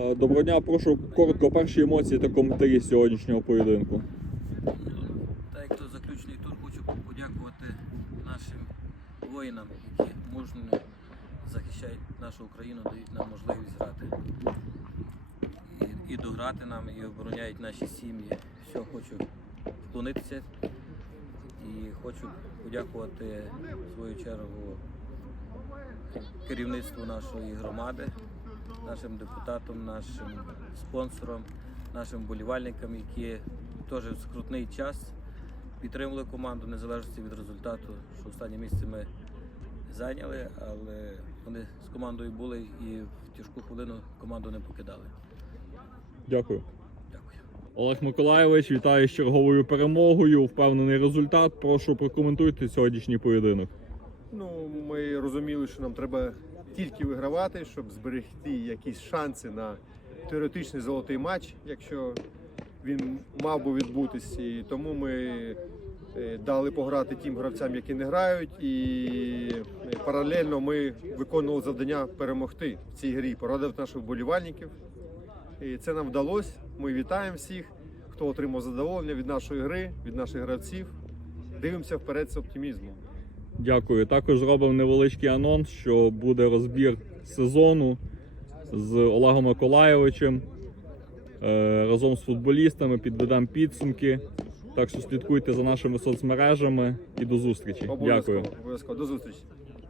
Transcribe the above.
Е, Доброго дня, прошу коротко перші емоції та коментарі сьогоднішнього поєдинку. Та як то заключний тур хочу подякувати нашим воїнам, які мужньо захищають нашу Україну, дають нам можливість грати. І, і дограти нам, і обороняють наші сім'ї. Все, хочу вклонитися і хочу подякувати в свою чергу керівництву нашої громади, нашим депутатам, нашим спонсорам, нашим болівальникам, які теж в скрутний час підтримали команду незалежно від результату, що останнє місце ми зайняли, але вони з командою були і в тяжку хвилину команду не покидали. Дякую. Дякую. Олег Миколайович, вітаю з черговою перемогою. Впевнений результат. Прошу прокоментуйте сьогоднішній поєдинок. Ну, ми розуміли, що нам треба тільки вигравати, щоб зберегти якісь шанси на теоретичний золотий матч, якщо він мав би відбутись. І тому ми е, дали пограти тим гравцям, які не грають, і е, паралельно ми виконували завдання перемогти в цій грі, порадив наших вболівальників. І це нам вдалося. Ми вітаємо всіх, хто отримав задоволення від нашої гри, від наших гравців. Дивимося вперед з оптимізмом. Дякую. Також зробив невеличкий анонс, що буде розбір сезону з Олегом Миколайовичем. Е, Разом з футболістами підведемо підсумки. Так що слідкуйте за нашими соцмережами і до зустрічі. Дякую. Обов'язково. До зустрічі.